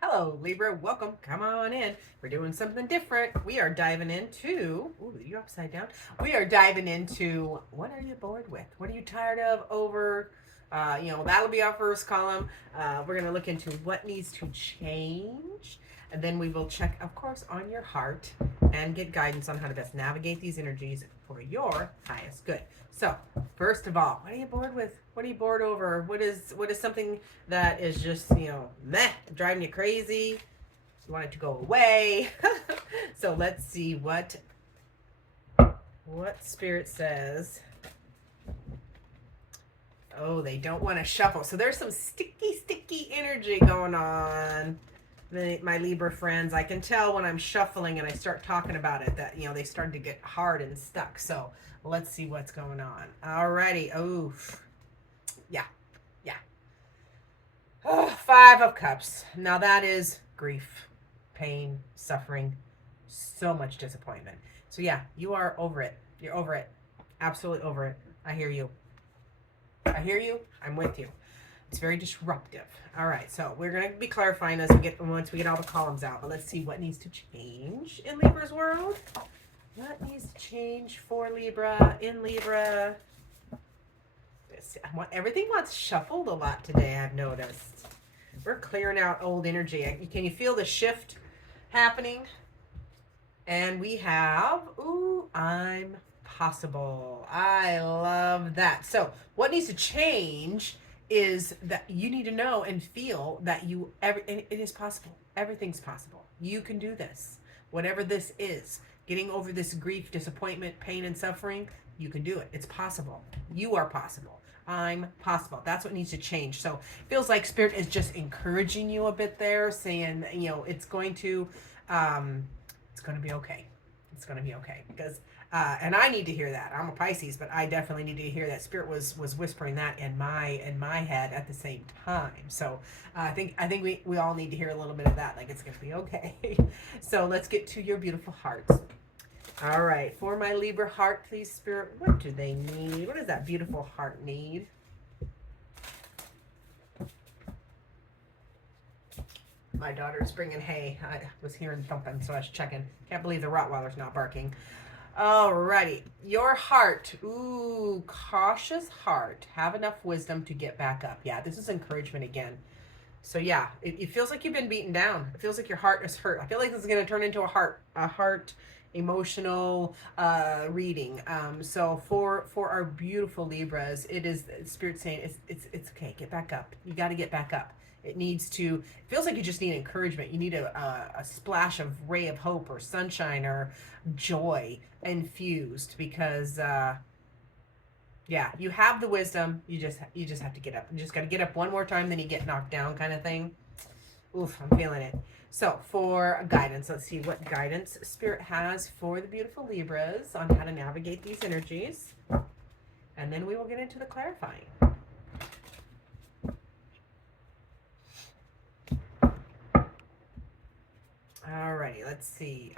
Hello, Libra. Welcome. Come on in. We're doing something different. We are diving into. Ooh, you're upside down. We are diving into what are you bored with? What are you tired of? Over. That'll be our first column. We're going to look into what needs to change. And then we will check, of course, on your heart and get guidance on how to best navigate these energies for your highest good. So, first of all, what are you bored with? What are you bored over? What is something that is just, meh, driving you crazy? You want it to go away. So let's see what spirit says. Oh, they don't want to shuffle. So there's some sticky energy going on. My Libra friends, I can tell when I'm shuffling and I start talking about it that, they start to get hard and stuck. So let's see what's going on. Alrighty. Oh, yeah. Yeah. Oh, Five of Cups. Now that is grief, pain, suffering, so much disappointment. So yeah, you are over it. You're over it. Absolutely over it. I hear you. I hear you. I'm with you. It's very disruptive. All right, so we're going to be clarifying this once we get all the columns out. But let's see what needs to change in Libra's world. What needs to change for Libra in Libra? Everything wants shuffled a lot today, I've noticed. We're clearing out old energy. Can you feel the shift happening? And we have, ooh, I'm possible. I love that. So what needs to change is that you need to know and feel that it is possible. Everything's possible. You can do this. Whatever this is, getting over this grief, disappointment, pain, and suffering, you can do it. It's possible. You are possible. I'm possible. That's what needs to change. So it feels like Spirit is just encouraging you a bit there, saying, it's going to be okay. It's going to be okay. Because and I need to hear that. I'm a Pisces, but I definitely need to hear that. Spirit was whispering that in my head at the same time. So I think we all need to hear a little bit of that. Like, it's going to be okay. So let's get to your beautiful hearts. All right, for my Libra heart, please, Spirit, what do they need? What does that beautiful heart need? My daughter's bringing hay. I was hearing thumping, so I was checking. Can't believe the Rottweiler's not barking. Alrighty, your heart. Ooh, cautious heart. Have enough wisdom to get back up. Yeah, this is encouragement again. So yeah, it feels like you've been beaten down. It feels like your heart is hurt. I feel like this is going to turn into a heart emotional reading. So for our beautiful Libras, it is Spirit saying it's okay. Get back up. You got to get back up. It needs to. It feels like you just need encouragement. You need a splash of ray of hope or sunshine or joy infused because. Yeah, you have the wisdom. You just have to get up. You just got to get up one more time, then you get knocked down, kind of thing. Oof, I'm feeling it. So for guidance, let's see what guidance Spirit has for the beautiful Libras on how to navigate these energies, and then we will get into the clarifying. Alrighty, let's see.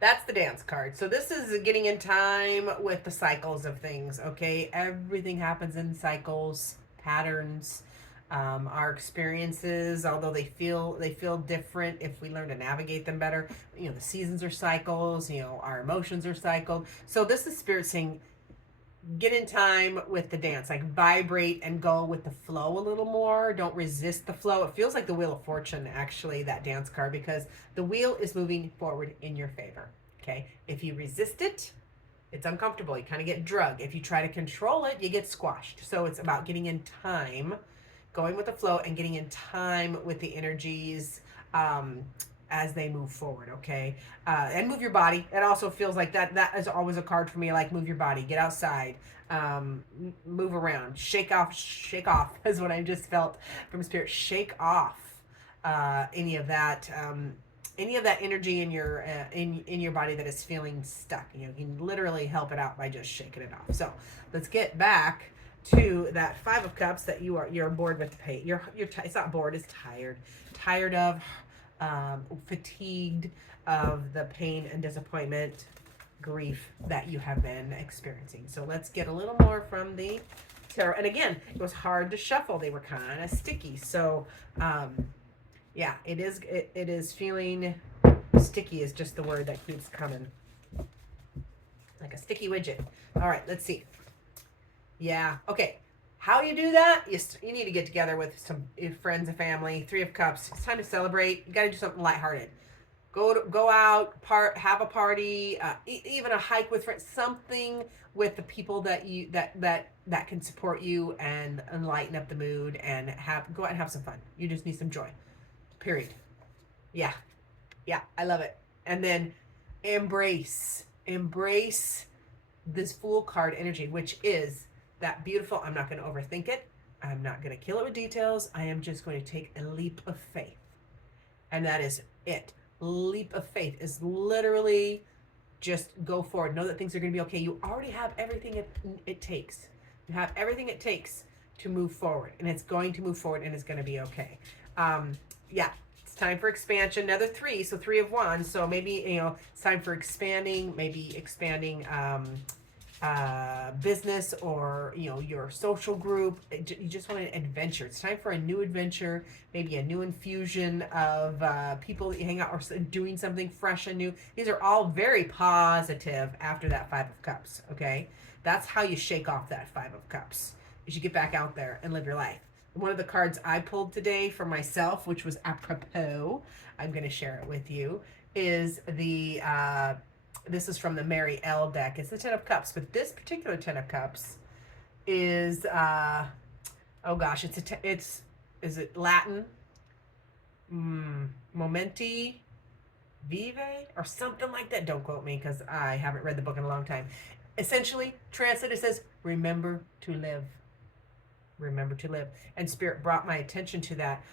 That's the dance card. So this is getting in time with the cycles of things, okay? Everything happens in cycles, patterns. Our experiences, although they feel different if we learn to navigate them better. The seasons are cycles, our emotions are cycled. So this is Spirit saying, get in time with the dance, like vibrate and go with the flow a little more. Don't resist the flow. It feels like the Wheel of Fortune, actually, that dance card, because the wheel is moving forward in your favor. Okay, if you resist it, it's uncomfortable. You kind of get drugged. If you try to control it, you get squashed. So it's about getting in time, going with the flow, and getting in time with the energies as they move forward, okay? And move your body. It also feels like that is always a card for me, like move your body, get outside, move around, shake off is what I just felt from Spirit. Shake off any of that energy in your body that is feeling stuck. You can literally help it out by just shaking it off. So let's get back to that Five of Cups that you're bored with the pain. It's not bored, it's tired of, fatigued of the pain and disappointment, grief that you have been experiencing. So let's get a little more from the tarot. And again, it was hard to shuffle. They were kind of sticky. So Yeah, it is feeling sticky is just the word that keeps coming. Like a sticky widget. All right, let's see. Yeah, okay. How you do that? You need to get together with some friends and family. Three of Cups. It's time to celebrate. You got to do something lighthearted. Go out, have a party, even a hike with friends. Something with the people that that can support you and lighten up the mood and go out and have some fun. You just need some joy. Period. Yeah, yeah, I love it. And then embrace this Fool card energy, which is that beautiful. I'm not going to overthink it. I'm not going to kill it with details. I am just going to take a leap of faith. And that is it. Leap of faith is literally just go forward. Know that things are going to be okay. You already have everything it takes. You have everything it takes to move forward. And it's going to move forward and it's going to be okay. Yeah, it's time for expansion. Another three, so three of wands. So maybe, it's time for expanding, maybe expanding business or your social group. You just want an adventure. It's time for a new adventure, maybe a new infusion of people that you hang out or doing something fresh and new. These are all very positive after that Five of Cups. Okay, that's how you shake off that Five of Cups, is you get back out there and live your life. One of the cards I pulled today for myself, which was apropos, I'm going to share it with you, is the this is from the Mary L deck. It's the Ten of Cups, but this particular Ten of Cups is oh gosh, is it Latin? Momenti vive or something like that. Don't quote me because I haven't read the book in a long time. Essentially, translated says, remember to live. Remember to live. And Spirit brought my attention to that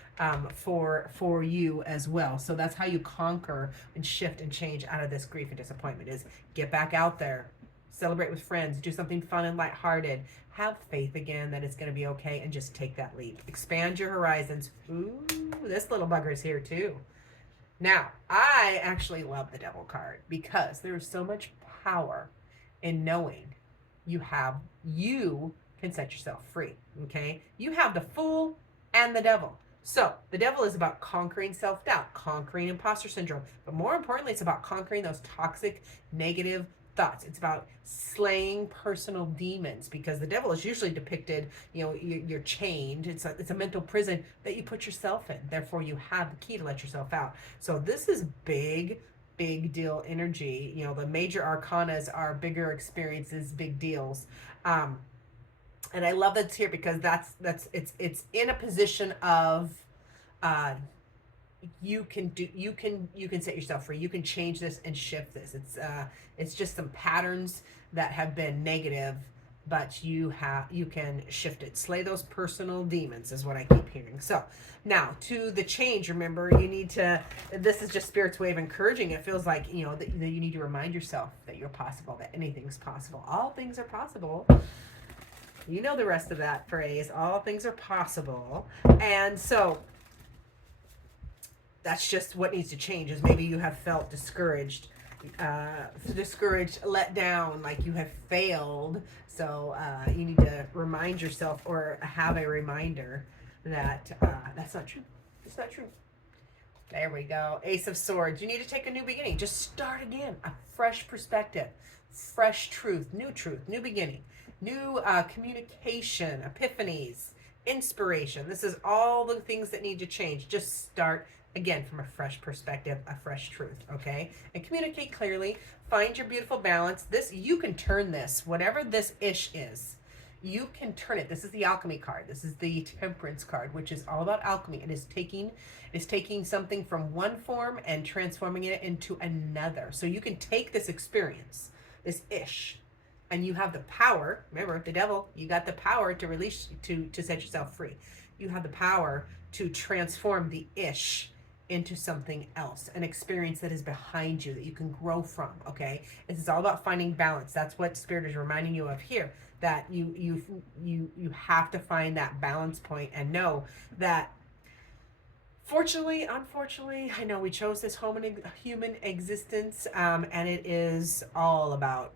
for you as well. So that's how you conquer and shift and change out of this grief and disappointment, is get back out there, celebrate with friends, do something fun and lighthearted, have faith again that it's going to be okay, and just take that leap. Expand your horizons. Ooh, this little bugger is here too. Now, I actually love the Devil card because there is so much power in knowing you can set yourself free. Okay, you have the Fool and the Devil. So the Devil is about conquering self-doubt, conquering imposter syndrome, but more importantly, it's about conquering those toxic, negative thoughts. It's about slaying personal demons, because the devil is usually depicted, you're chained. It's a mental prison that you put yourself in. Therefore, you have the key to let yourself out. So this is big deal energy. The major arcanas are bigger experiences, big deals. And I love that's here because it's in a position of you can set yourself free. You can change this and shift this. It's just some patterns that have been negative, but you can shift it. Slay those personal demons is what I keep hearing. So now to the change, remember, you need to, this is just Spirit's way of encouraging. It feels like, that you need to remind yourself that you're possible, that anything's possible. All things are possible. You know the rest of that phrase, all things are possible. And so that's just what needs to change, is maybe you have felt discouraged, let down, like you have failed. So you need to remind yourself, or have a reminder that that's not true. It's not true. There we go. Ace of Swords. You need to take a new beginning. Just start again. A fresh perspective, fresh truth, new beginning, new communication, epiphanies, inspiration. This is all the things that need to change. Just start again from a fresh perspective, a fresh truth, okay? And communicate clearly. Find your beautiful balance. You can turn this, whatever this ish is, you can turn it. This is the alchemy card. This is the temperance card, which is all about alchemy. It is taking something from one form and transforming it into another. So you can take this experience, this ish, and you have the power. Remember, the devil, you got the power to release, to set yourself free. You have the power to transform the ish into something else, an experience that is behind you that you can grow from. Okay, this is all about finding balance. That's what Spirit is reminding you of here, that you have to find that balance point and know that, fortunately, unfortunately, I know we chose this human existence, and it is all about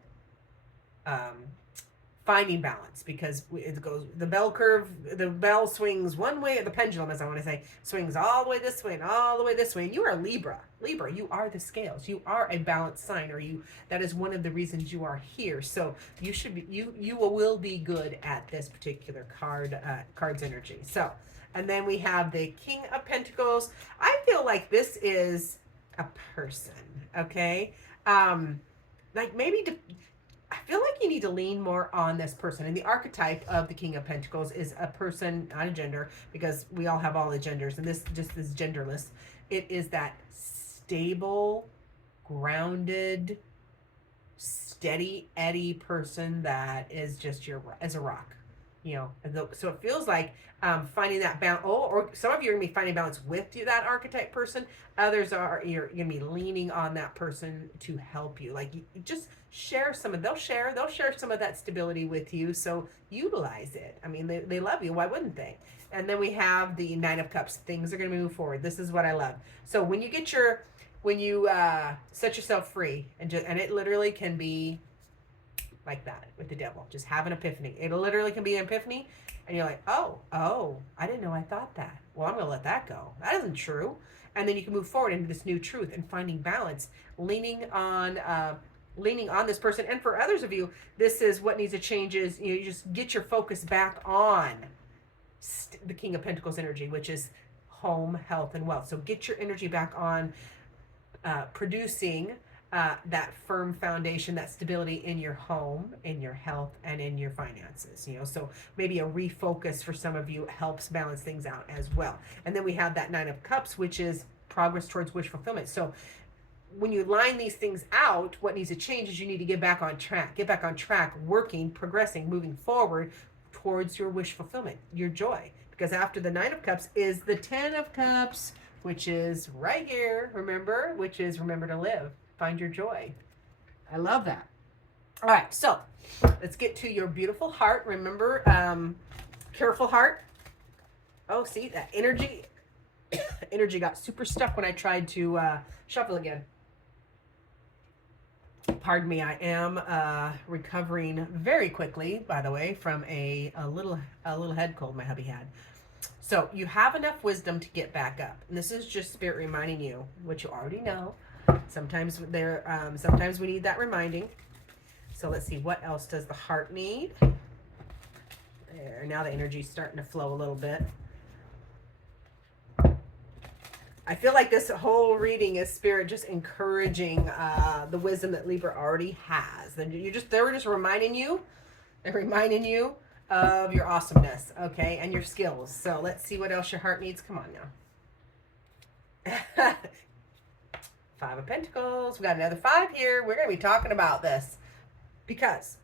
finding balance, because it goes, the bell curve, the bell swings one way, the pendulum, as I want to say, swings all the way this way and all the way this way. And you are Libra. Libra, you are the scales. You are a balanced sign, or that is one of the reasons you are here. So you should be, you will be good at this particular card's energy. So, and then we have the King of Pentacles. I feel like this is a person, okay? Like maybe I feel like you need to lean more on this person. And the archetype of the King of Pentacles is a person, not a gender, because we all have all the genders, and this just is genderless. It is that stable, grounded, steady Eddie person that is just as a rock, you know. So it feels like finding that balance. Or some of you are gonna be finding balance with that archetype person. Others you're gonna be leaning on that person to help you. Like, you just share they'll share some of that stability with you. So utilize it. I mean, they love you. Why wouldn't they? And then we have the Nine of Cups. Things are gonna move forward. This is what I love. So when you set yourself free, and it literally can be like that with the devil. Just have an epiphany. It literally can be an epiphany, and you're like, oh, I didn't know I thought that. Well, I'm gonna let that go. That isn't true. And then you can move forward into this new truth and finding balance, leaning on this person. And for others of you, this is what needs to change is, you just get your focus back on the King of Pentacles energy, which is home, health, and wealth. So get your energy back on producing that firm foundation, that stability in your home, in your health, and in your finances. So maybe a refocus for some of you helps balance things out as well. And then we have that Nine of Cups, which is progress towards wish fulfillment. So when you line these things out, what needs to change is you need to get back on track, working, progressing, moving forward towards your wish fulfillment, your joy. Because after the Nine of Cups is the Ten of Cups, which is right here, remember to live. Find your joy. I love that. All right, so let's get to your beautiful heart. Remember, careful heart. Oh, see, that energy got super stuck when I tried to shuffle again. Pardon me, I am recovering very quickly, by the way, from a little head cold my hubby had. So you have enough wisdom to get back up. And this is just Spirit reminding you what you already know. Sometimes we need that reminding. So let's see, what else does the heart need? There, now the energy's starting to flow a little bit. I feel like this whole reading is Spirit just encouraging the wisdom that Libra already has. And they were just reminding you of your awesomeness, okay, and your skills. So let's see what else your heart needs. Come on now. Five of Pentacles. We got another 5 here. We're going to be talking about this because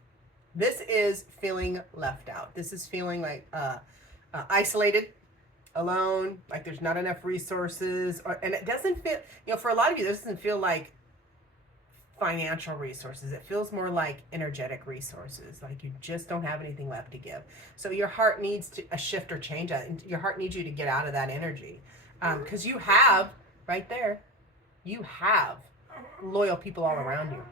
this is feeling left out. This is feeling like isolated, alone, like there's not enough resources, and it doesn't feel, for a lot of you, this doesn't feel like financial resources. It feels more like energetic resources, like you just don't have anything left to give. So your heart needs a shift or change. Your heart needs you to get out of that energy, because you have, right there, you have loyal people all around you.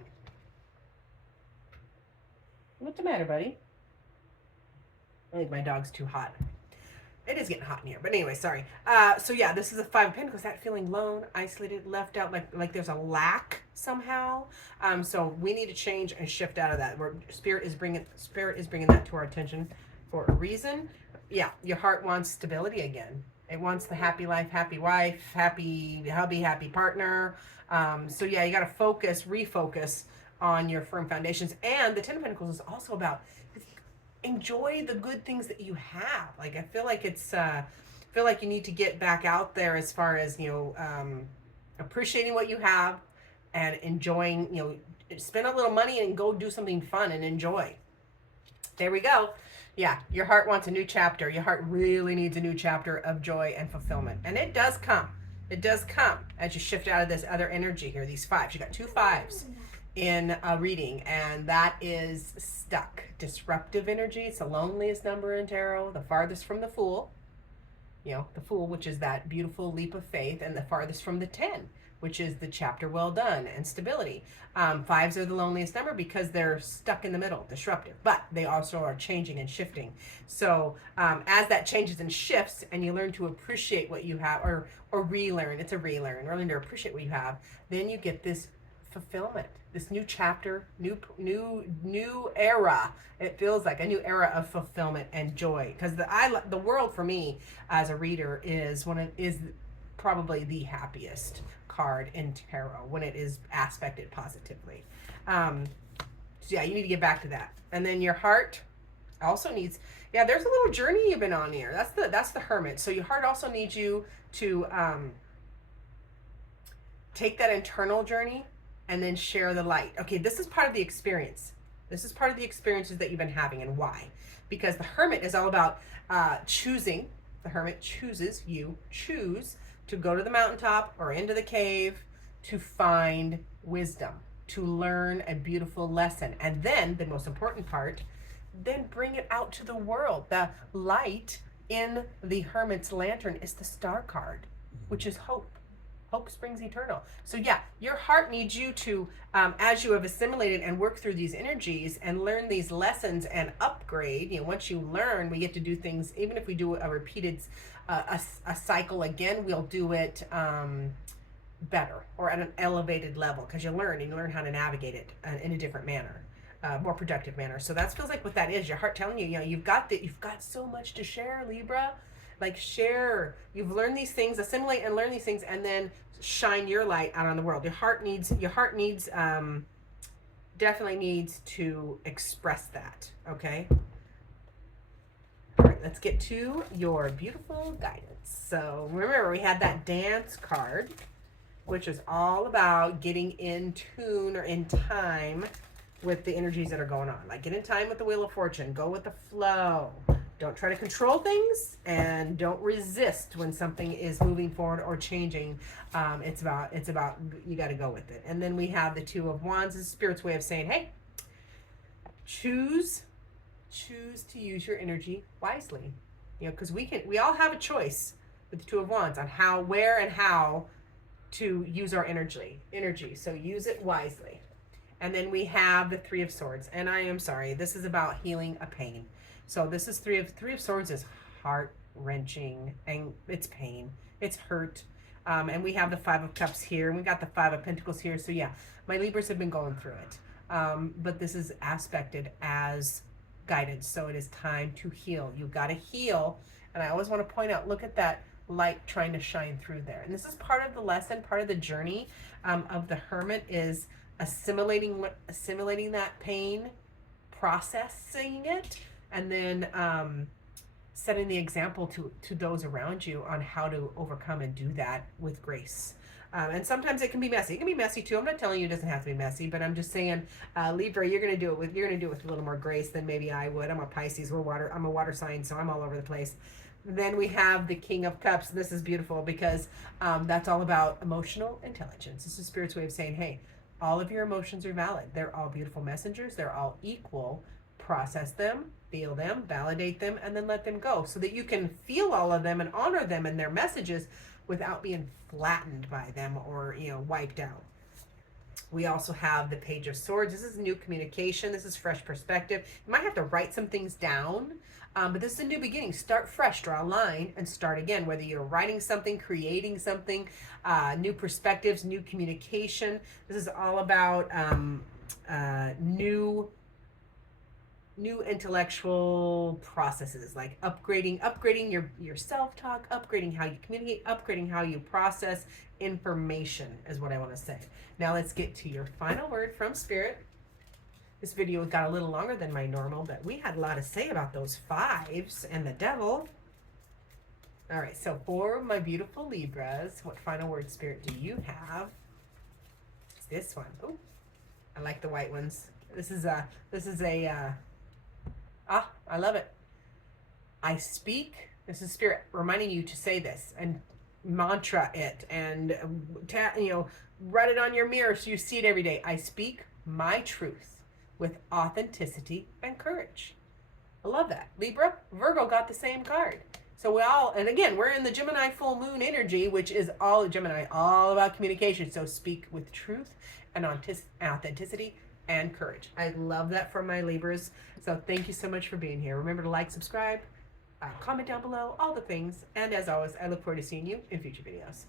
What's the matter, buddy? I think my dog's too hot. It is getting hot in here, but anyway, sorry. So yeah, this is a 5 of Pentacles. That feeling lone, isolated, left out, like there's a lack somehow. So we need to change and shift out of that. Where Spirit is bringing that to our attention for a reason. Yeah, your heart wants stability again. It wants the happy life, happy wife, happy hubby, happy partner. So yeah, you got to refocus on your firm foundations. And the 10 of Pentacles is also about enjoy the good things that you have. Like I feel like you need to get back out there as far as appreciating what you have and enjoying. Spend a little money and go do something fun and enjoy. There we go. Yeah, your heart wants a new chapter. Your heart really needs a new chapter of joy and fulfillment, and it does come. It does come as you shift out of this other energy here. These 5s. You got 2 5s in a reading, and that is stuck. Disruptive energy. It's the loneliest number in tarot, the farthest from the Fool. You know, the Fool, which is that beautiful leap of faith, and the farthest from the 10, which is the chapter well done and stability. Fives are the loneliest number because they're stuck in the middle, disruptive, but they also are changing and shifting. So as that changes and shifts, and you learn to appreciate what you have, or relearn, it's a relearn, learn to appreciate what you have, then you get this fulfillment, this new chapter, new era. It feels like a new era of fulfillment and joy, because the world for me as a reader is probably the happiest card in tarot when it is aspected positively. So yeah, you need to get back to that. And then your heart also needs, yeah, there's a little journey you've been on here. That's the Hermit. So your heart also needs you to take that internal journey and then share the light. Okay, this is part of the experience. This is part of the experiences that you've been having, and why? Because the Hermit is all about choosing. The Hermit chooses, you choose to go to the mountaintop or into the cave to find wisdom, to learn a beautiful lesson. And then the most important part, then bring it out to the world. The light in the Hermit's lantern is the Star card, which is hope. Hope springs eternal. So yeah, your heart needs you to, as you have assimilated and worked through these energies and learn these lessons and upgrade, you know, once you learn, we get to do things, even if we do a repeated, a cycle again, we'll do it better or at an elevated level, because you learn how to navigate it in a different manner. More productive manner. So that feels like what that is. Your heart telling you, you know, you've got so much to share, Libra. Like, share. You've learned these things, assimilate and learn these things, and then shine your light out on the world. Your heart definitely needs to express that. Okay. All right, let's get to your beautiful guidance. So remember, we had that dance card, which is all about getting in tune or in time with the energies that are going on. Like, get in time with the Wheel of Fortune. Go with the flow. Don't try to control things, and don't resist when something is moving forward or changing. It's about you got to go with it. And then we have the Two of Wands. This is Spirit's way of saying, hey, choose to use your energy wisely. You know, because we all have a choice with the Two of Wands on how, where, and how to use our energy. So use it wisely. And then we have the Three of Swords. And I am sorry, this is about healing a pain. So this is Three of Swords is heart-wrenching, and it's pain, it's hurt. And we have the Five of Cups here, and we got the Five of Pentacles here. So yeah, my Libras have been going through it. But this is aspected as guidance. So it is time to heal. You got to heal. And I always want to point out, look at that light trying to shine through there. And this is part of the lesson, part of the journey of the Hermit is assimilating that pain, processing it, and then setting the example to those around you on how to overcome and do that with grace. And sometimes it can be messy. It can be messy too. I'm not telling you it doesn't have to be messy, but I'm just saying, Libra, you're gonna do it with a little more grace than maybe I would. I'm a Pisces. I'm a water sign, so I'm all over the place. Then we have the King of Cups. This is beautiful because that's all about emotional intelligence. This is Spirit's way of saying, hey, all of your emotions are valid. They're all beautiful messengers. They're all equal. Process them, feel them, validate them, and then let them go so that you can feel all of them and honor them and their messages without being flattened by them or, you know, wiped out. We also have the Page of Swords. This is new communication. This is fresh perspective. You might have to write some things down, but this is a new beginning. Start fresh, draw a line, and start again. Whether you're writing something, creating something, new perspectives, new communication. This is all about new intellectual processes, like upgrading your self-talk, upgrading how you communicate, upgrading how you process information is what I want to say. Now let's get to your final word from Spirit. This video got a little longer than my normal, but we had a lot to say about those fives and the devil. All right, so for my beautiful Libras, what final word, Spirit, do you have? It's this one. Oh, I like the white ones. This is a I love it. I speak. This is Spirit reminding you to say this and mantra it and write it on your mirror so you see it every day. I speak my truth with authenticity and courage. I love that. Libra, Virgo got the same card. So we all, and again, we're in the Gemini full moon energy, which is all Gemini, all about communication. So speak with truth and authenticity and courage. I love that for my Libras. So thank you so much for being here. Remember to like, subscribe, comment down below, all the things. And as always, I look forward to seeing you in future videos.